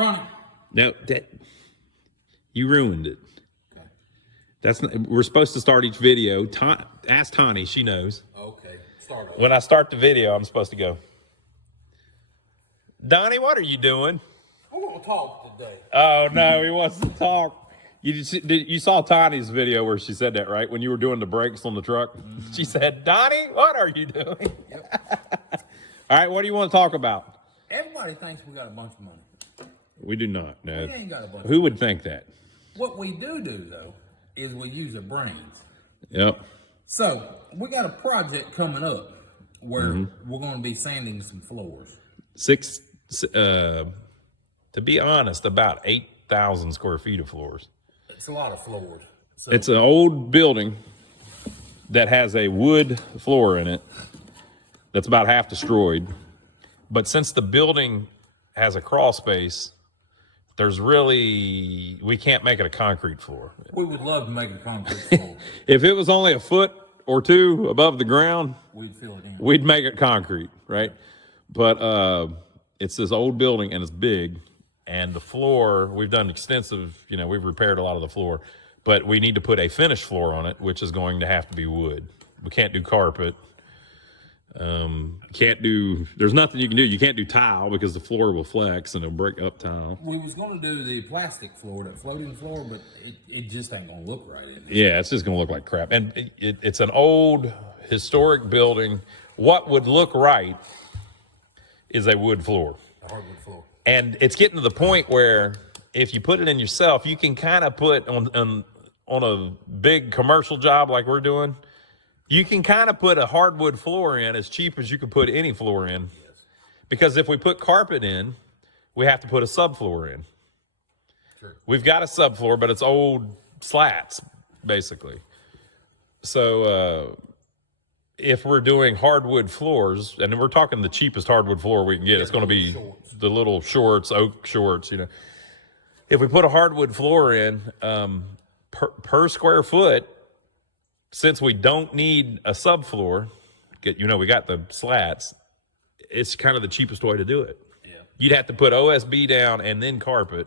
Ronnie. No, you ruined it. Okay. That's not, we're supposed to start each video. Ask Tani, she knows. Okay, start. When I start the video, I'm supposed to go, Donnie, what are you doing? We're going to talk today. Oh, no, he wants to talk. You saw Tani's video where she said that, right? When you were doing the brakes on the truck? Mm-hmm. She said, Donnie, what are you doing? Yep. All right, what do you want to talk about? Everybody thinks we got a bunch of money. We do not, no. We ain't got a bunch Who would think that? What we do, though, is we use our brains. Yep. So, we got a project coming up where we're going to be sanding some floors. To be honest, about 8,000 square feet of floors. It's a lot of floors. So, it's an old building that has a wood floor in it that's about half destroyed. But since the building has a crawl space, we can't make it a concrete floor. We would love to make a concrete floor. If it was only a foot or two above the ground, we'd fill it in. We'd make it concrete, right? But it's this old building and it's big. And the floor, we've done extensive, we've repaired a lot of the floor, but we need to put a finished floor on it, which is going to have to be wood. We can't do carpet. There's nothing you can do. You can't do tile because the floor will flex and it'll break up tile. We was going to do the plastic floor, that floating floor, but it just ain't going to look right. Yeah, it's just going to look like crap. And it's an old historic building. What would look right is a wood floor. A hardwood floor. And it's getting to the point where if you put it in yourself, you can kind of put on a big commercial job like we're doing, you can kind of put a hardwood floor in as cheap as you can put any floor in. Yes. Because if we put carpet in, we have to put a subfloor in. Sure. We've got a subfloor, but it's old slats, basically. So if we're doing hardwood floors, and we're talking the cheapest hardwood floor we can get, it's going to be the little shorts, oak shorts, If we put a hardwood floor in, per square foot, since we don't need a subfloor, we got the slats, it's kind of the cheapest way to do it. Yeah. You'd have to put OSB down and then carpet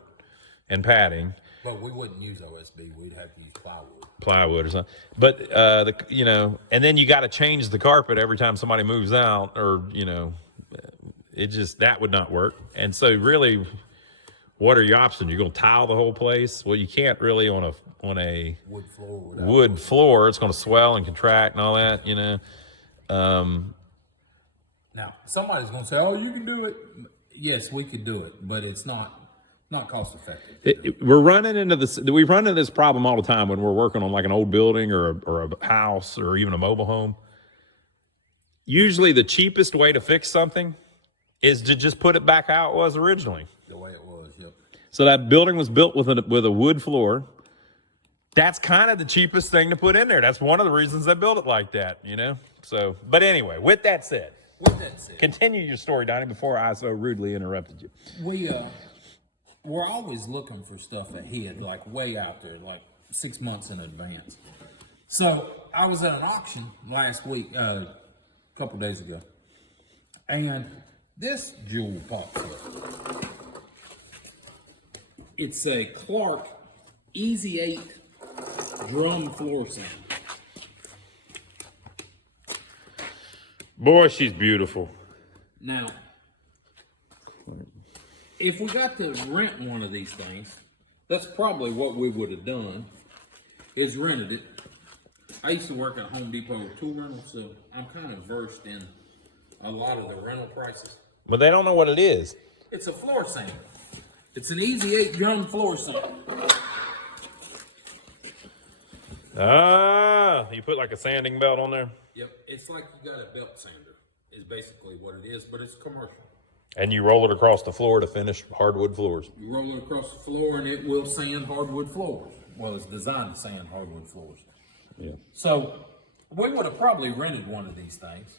and padding. But we wouldn't use OSB. We'd have to use plywood. Plywood or something. But, and then you got to change the carpet every time somebody moves out or, that would not work. And so really, what are your options? You're going to tile the whole place? Well, you can't really on a wood floor. It's going to swell and contract and all that, Now, somebody's going to say, "Oh, you can do it." Yes, we could do it, but it's not cost effective. We run into this problem all the time when we're working on like an old building or a house or even a mobile home. Usually, the cheapest way to fix something is to just put it back how it was originally. The way it was, yep. So that building was built with a wood floor. That's kind of the cheapest thing to put in there. That's one of the reasons they built it like that, So, but anyway, with that said, continue your story, Donnie, before I so rudely interrupted you. We're always looking for stuff ahead, like way out there, like 6 months in advance. So I was at an auction last week, a couple days ago, and this jewel pops up. It's a Clark Easy 8 drum floor sand. Boy, she's beautiful. Now, if we got to rent one of these things, that's probably what we would have done, is rented it. I used to work at Home Depot with tool rentals, so I'm kind of versed in a lot of the rental prices. But they don't know what it is. It's a floor sander. It's an Easy 8 drum floor sander. You put like a sanding belt on there? Yep, it's like you got a belt sander, is basically what it is, but it's commercial. And you roll it across the floor to finish hardwood floors. You roll it across the floor and it will sand hardwood floors. Well, it's designed to sand hardwood floors. Yeah. So we would have probably rented one of these things.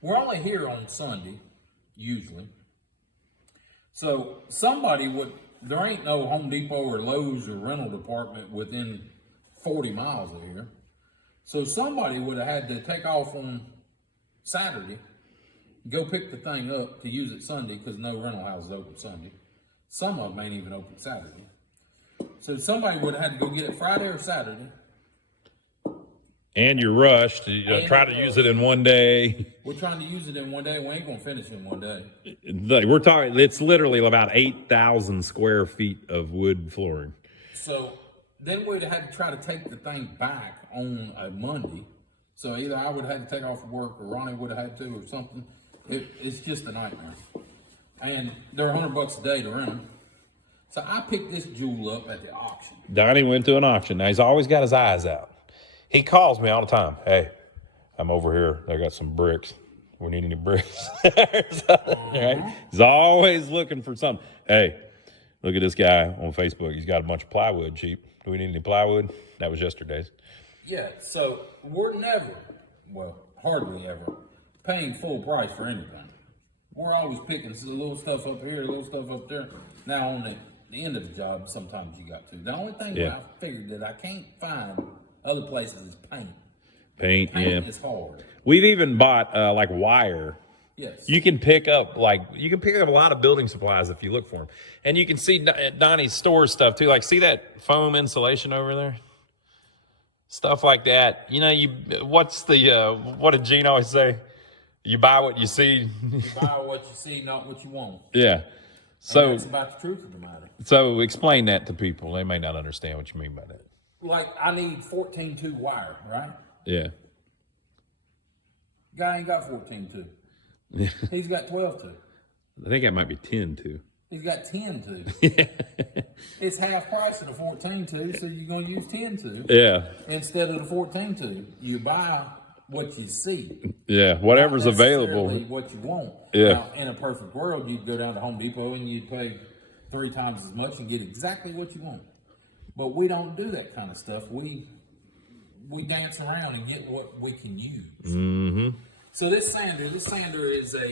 We're only here on Sunday, usually. So there ain't no Home Depot or Lowe's or rental department within 40 miles of here. So somebody would have had to take off on Saturday, go pick the thing up to use it Sunday because no rental house is open Sunday. Some of them ain't even open Saturday. So somebody would have had to go get it Friday or Saturday. And you're rushed. You try to use it in one day. We're trying to use it in one day. We ain't gonna finish it in one day. We're talking. It's literally about 8,000 square feet of wood flooring. So then we'd have to try to take the thing back on a Monday. So either I would have had to take off work, or Ronnie would have had to, or something. It's just a nightmare. And they're $100 a day to rent them. So I picked this jewel up at the auction. Donnie went to an auction. Now, he's always got his eyes out. He calls me all the time. Hey, I'm over here. I got some bricks. We need any bricks. Right? He's always looking for something. Hey, look at this guy on Facebook. He's got a bunch of plywood cheap. Do we need any plywood? That was yesterday's. Yeah, so we're never, well, hardly ever, paying full price for anything. We're always picking a little stuff up here, a little stuff up there. Now, on the end of the job, sometimes you got to. The only thing that I figured that I can't find other places is paint. Paint is hard. We've even bought like wire. Yes. You can pick up a lot of building supplies if you look for them, and you can see Donnie's store stuff too. Like, see that foam insulation over there, stuff like that. You know, what did Gene always say? You buy what you see. You buy what you see, not what you want. Yeah. So that's about the truth of the matter. So explain that to people. They may not understand what you mean by that. Like, I need 14-2 wire, right? Yeah. Guy ain't got 14-2. Yeah. He's got 12-2. I think that might be 10-2. He's got 10-2. Yeah. It's half price of the 14-2, so you're going to use 10-2. Yeah. Instead of the 14-2. You buy what you see. Yeah, whatever's available. What you want. Yeah. Now, in a perfect world, you'd go down to Home Depot and you'd pay 3 times as much and get exactly what you want. But we don't do that kind of stuff. We dance around and get what we can use. Mm-hmm. So this sander is a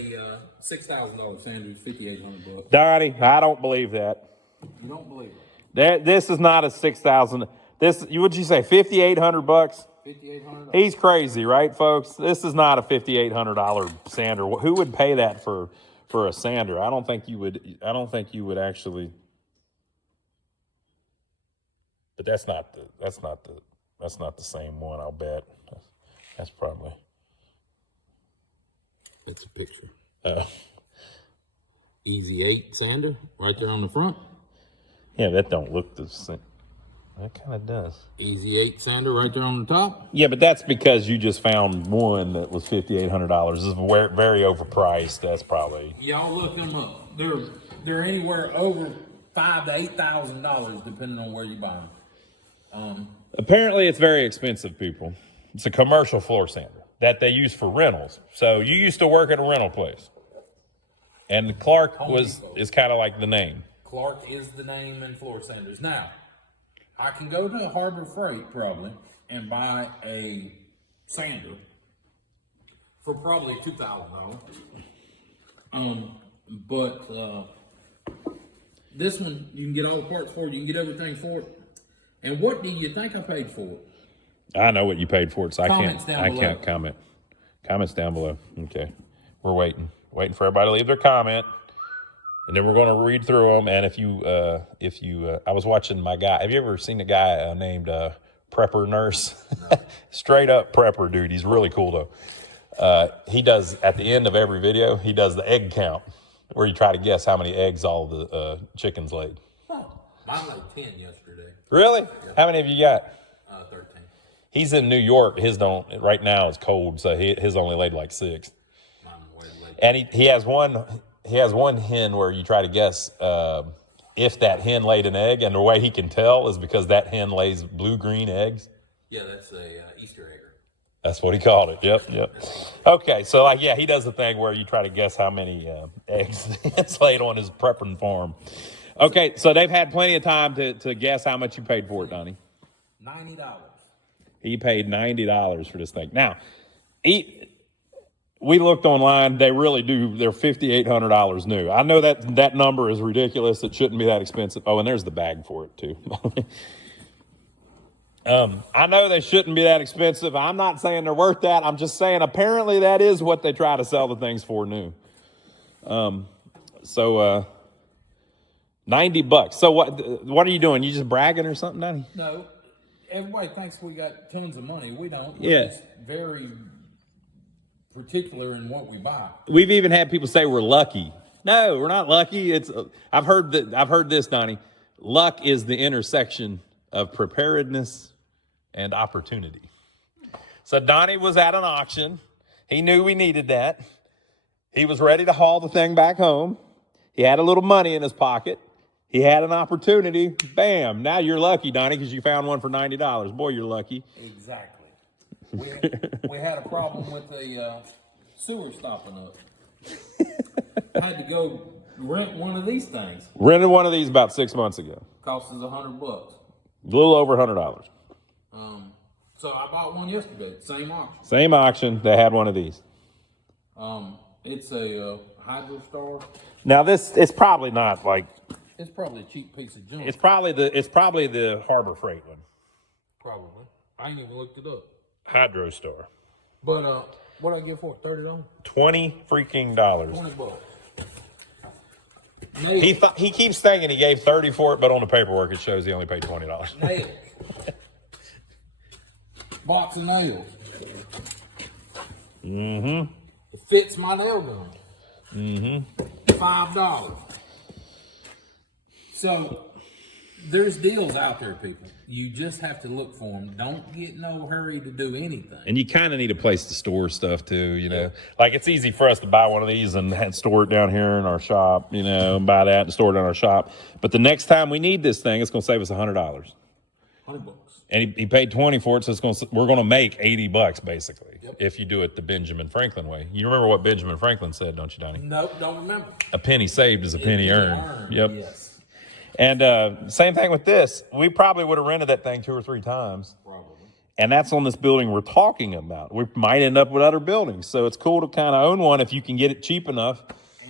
$6,000 sander. It's $5,800. Donnie, I don't believe that. You don't believe it? This is not a $6,000. What'd you say? $5,800? $5,800. He's crazy, right, folks? This is not a $5,800 sander. Who would pay that for a sander? I don't think you would actually. But that's not the same one. I'll bet. That's probably. That's a picture. Easy 8 sander right there on the front. Yeah, that don't look the same. That kind of does. Easy 8 sander right there on the top. Yeah, but that's because you just found one that was $5,800. This is very overpriced. That's probably. Y'all look them up. They're anywhere over $5,000 to $8,000 depending on where you buy them. Apparently, it's very expensive, people. It's a commercial floor sander that they use for rentals. So you used to work at a rental place, and Clark is kind of like the name. Clark is the name in floor sanders. Now, I can go to Harbor Freight probably and buy a sander for probably $2,000. But this one you can get all the parts for it. You can get everything for it. And what do you think I paid for it? I know what you paid for it, so I can't comment. Comments down below. Okay, we're waiting for everybody to leave their comment, and then we're going to read through them. And if you, I was watching my guy. Have you ever seen a guy named Prepper Nurse? No. Straight up prepper dude. He's really cool though. He does at the end of every video. He does the egg count, where you try to guess how many eggs all the chickens laid. Oh, mine laid 10 yesterday. Really? Yeah. How many have you got? 13. He's in New York. His don't right now. It's cold, so his only laid like 6. And he has one. He has one hen where you try to guess if that hen laid an egg, and the way he can tell is because that hen lays blue-green eggs. Yeah, that's a Easter egg. That's what he called it. Yep. Okay, so he does the thing where you try to guess how many eggs it's laid on his prepping farm. Okay, so they've had plenty of time to guess how much you paid for it, Donnie. $90. He paid $90 for this thing. Now, we looked online. They really do. They're $5,800 new. I know that number is ridiculous. It shouldn't be that expensive. Oh, and there's the bag for it too. I know they shouldn't be that expensive. I'm not saying they're worth that. I'm just saying apparently that is what they try to sell the things for new. So $90. So what are you doing? You just bragging or something, Donnie? No, everybody thinks we got tons of money. We don't. Yeah. We're just very particular in what we buy. We've even had people say we're lucky. No, we're not lucky. I've heard this, Donnie. Luck is the intersection of preparedness and opportunity. So Donnie was at an auction. He knew we needed that. He was ready to haul the thing back home. He had a little money in his pocket. He had an opportunity. Bam. Now you're lucky, Donnie, because you found one for $90. Boy, you're lucky. Exactly. We had a problem with the sewer stopping up. I had to go rent one of these things. Rented one of these about 6 months ago. Cost us $100. A little over $100. So I bought one yesterday. Same auction. Same auction. They had one of these. It's a Hydro Star. Now it's probably not like. It's probably a cheap piece of junk. It's probably the Harbor Freight one. Probably. I ain't even looked it up. Hydro Star. But what did I get for it? $30? $20 freaking. $20. He keeps thinking he gave $30 for it, but on the paperwork it shows he only paid $20. Nails. Box of nails. Mm-hmm. It fits my nail gun. Mm-hmm. $5. So there's deals out there, people. You just have to look for them. Don't get in no hurry to do anything. And you kind of need a place to store stuff too, you know. Like it's easy for us to buy one of these and store it down here in our shop, you know, and buy that and store it in our shop. But the next time we need this thing, it's going to save us $100. $100. And he paid $20 for it, so we're going to make $80 basically if you do it the Benjamin Franklin way. You remember what Benjamin Franklin said, don't you, Donnie? Nope, don't remember. A penny saved is a penny earned. Yep. Yes. And same thing with this. We probably would have rented that thing 2 or 3 times. Probably. And that's on this building we're talking about. We might end up with other buildings. So it's cool to kind of own one if you can get it cheap enough.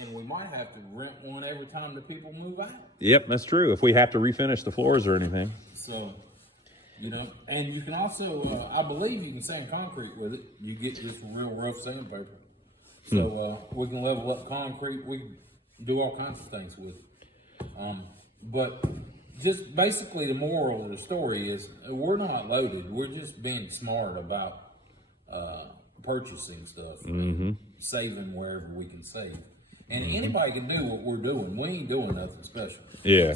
And we might have to rent one every time the people move out. Yep, that's true. If we have to refinish the floors or anything. So, you know, and you can also, I believe you can sand concrete with it. You get just real rough sandpaper. So we can level up concrete. We can do all kinds of things with it. But just basically the moral of the story is we're not loaded. We're just being smart about purchasing stuff and saving wherever we can save. And anybody can do what we're doing. We ain't doing nothing special. Yeah.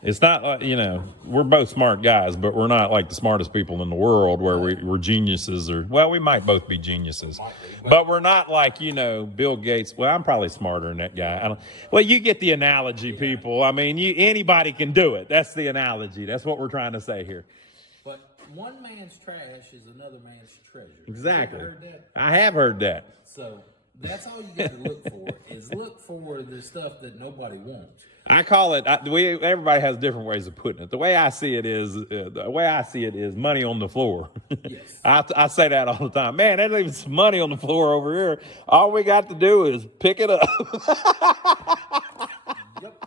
It's not like, you know, we're both smart guys, but we're not like the smartest people in the world where we're geniuses well, we might both be geniuses, but we're not like, you know, Bill Gates. Well, I'm probably smarter than that guy. Well, you get the analogy, people. I mean, anybody can do it. That's the analogy. That's what we're trying to say here. But one man's trash is another man's treasure. Exactly. Have you heard that? I have heard that. So that's all you got to look for is look for the stuff that nobody wants. I call it. Everybody has different ways of putting it. The way I see it is money on the floor. Yes. I say that all the time. Man, there's even some money on the floor over here. All we got to do is pick it up. Yep.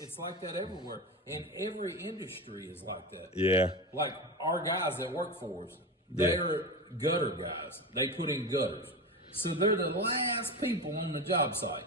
It's like that everywhere, and every industry is like that. Yeah. Like our guys that work for us, they're gutter guys. They put in gutters, so they're the last people on the job site.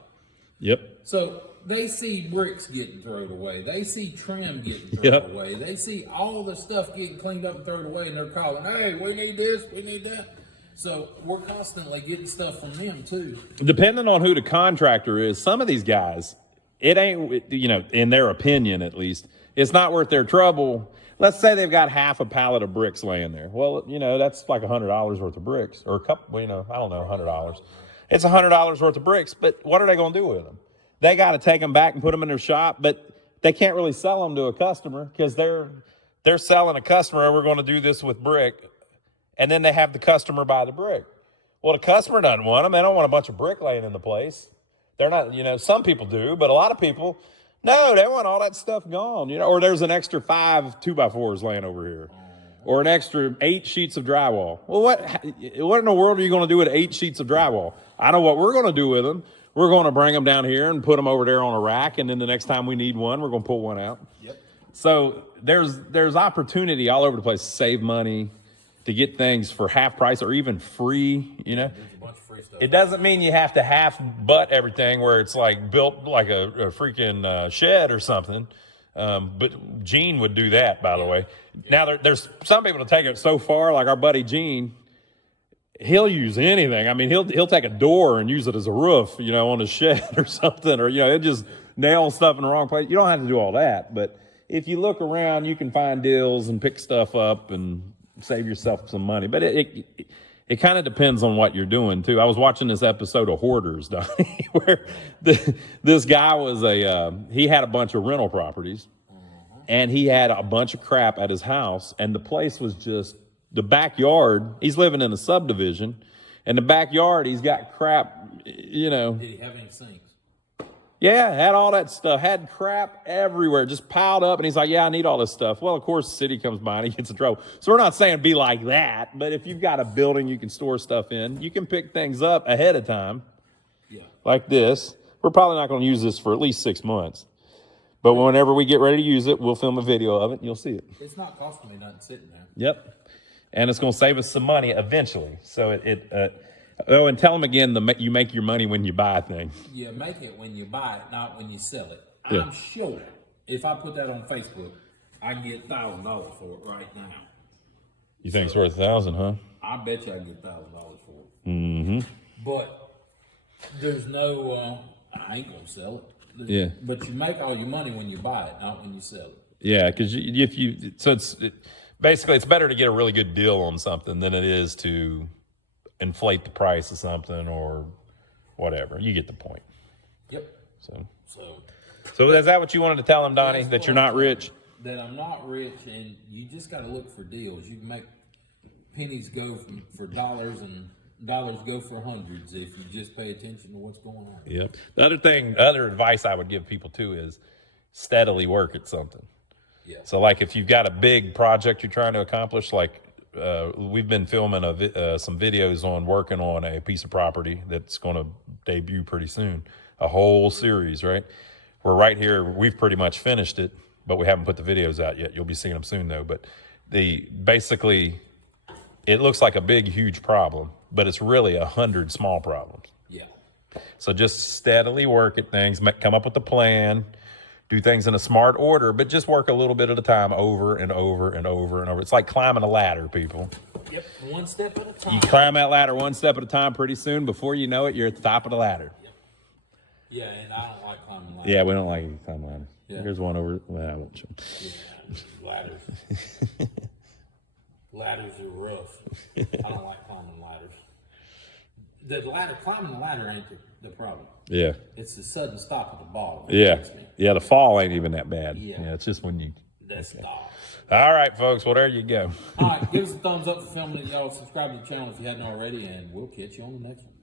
Yep. So they see bricks getting thrown away. They see trim getting thrown away. They see all the stuff getting cleaned up and thrown away, and they're calling, hey, we need this, we need that. So we're constantly getting stuff from them, too. Depending on who the contractor is, some of these guys, it ain't, you know, in their opinion at least, it's not worth their trouble. Let's say they've got half a pallet of bricks laying there. Well, you know, that's like $100 worth of bricks, or a couple, well, you know, I don't know, $100. It's $100 worth of bricks, but what are they going to do with them? They got to take them back and put them in their shop, but they can't really sell them to a customer because they're selling a customer, we're going to do this with brick, and then they have the customer buy the brick. Well, the customer doesn't want them. They don't want a bunch of brick laying in the place. They're not, you know, some people do, but a lot of people, no, they want all that stuff gone, you know, or there's an extra 5 2x4s laying over here. Or an extra 8 sheets of drywall. Well, what in the world are you going to do with 8 sheets of drywall? I know what we're going to do with them. We're going to bring them down here and put them over there on a rack, and then the next time we need one, we're going to pull one out. Yep. So there's opportunity all over the place to save money, to get things for half price or even free, you know. There's a bunch of free stuff. It doesn't mean you have to half butt everything where it's like built like a freaking shed or something. But Gene would do that, by the way. Now there's some people that take it so far, like our buddy Gene. He'll use anything. I mean, he'll take a door and use it as a roof, you know, on his shed or something, or, you know, it just nails stuff in the wrong place. You don't have to do all that, but if you look around, you can find deals and pick stuff up and save yourself some money. But it kind of depends on what you're doing too. I was watching this episode of Hoarders, Donnie, where this guy was he had a bunch of rental properties, and he had a bunch of crap at his house, and the place was just, the backyard, he's living in a subdivision, and the backyard, he's got crap, you know. Did he have any sinks? Yeah, had all that stuff, had crap everywhere, just piled up, and he's like, yeah, I need all this stuff. Well, of course, the city comes by and he gets in trouble. So we're not saying be like that, but if you've got a building you can store stuff in, you can pick things up ahead of time, like this. We're probably not going to use this for at least 6 months. But whenever we get ready to use it, we'll film a video of it, and you'll see it. It's not costing me nothing sitting there. Yep. And it's going to save us some money eventually. So oh, and tell them again, you make your money when you buy a thing. You make it when you buy it, not when you sell it. Yeah. I'm sure if I put that on Facebook, I can get $1,000 for it right now. You think it's worth $1,000, huh? I bet you I can get $1,000 for it. Mm-hmm. But there's no, I ain't gonna sell it. Yeah. But you make all your money when you buy it, not when you sell it. Yeah, because basically it's better to get a really good deal on something than it is to inflate the price of something or whatever. You get the point. Yep. So is that what you wanted to tell them, Donnie? That you're not rich? That I'm not rich, and you just got to look for deals. You can make pennies go for dollars, and dollars go for hundreds if you just pay attention to what's going on. Yep. The other advice I would give people too is steadily work at something. Yeah. So like if you've got a big project you're trying to accomplish, like we've been filming some videos on working on a piece of property that's going to debut pretty soon, a whole series, right? We're right here. We've pretty much finished it, but we haven't put the videos out yet. You'll be seeing them soon though. But basically it looks like a big, huge problem, but it's really 100 small problems. Yeah. So just steadily work at things, come up with a plan, do things in a smart order, but just work a little bit at a time over and over and over and over. It's like climbing a ladder, people. Yep, one step at a time. You climb that ladder one step at a time. Pretty soon, before you know it, you're at the top of the ladder. Yep. Yeah, and I don't like climbing ladders. Yeah, we don't like climbing ladders. Yeah. There's one over. Well, I won't show. Yeah, ladders. Ladders are rough. I don't like climbing ladders. Climbing the ladder ain't the problem. Yeah. It's the sudden stop at the bottom. Yeah. Yeah, the fall ain't even that bad. Yeah. It's just when you. That stop. All right, folks. Well, there you go. All right, give us a thumbs up for filming it, y'all. Subscribe to the channel if you hadn't already, and we'll catch you on the next one.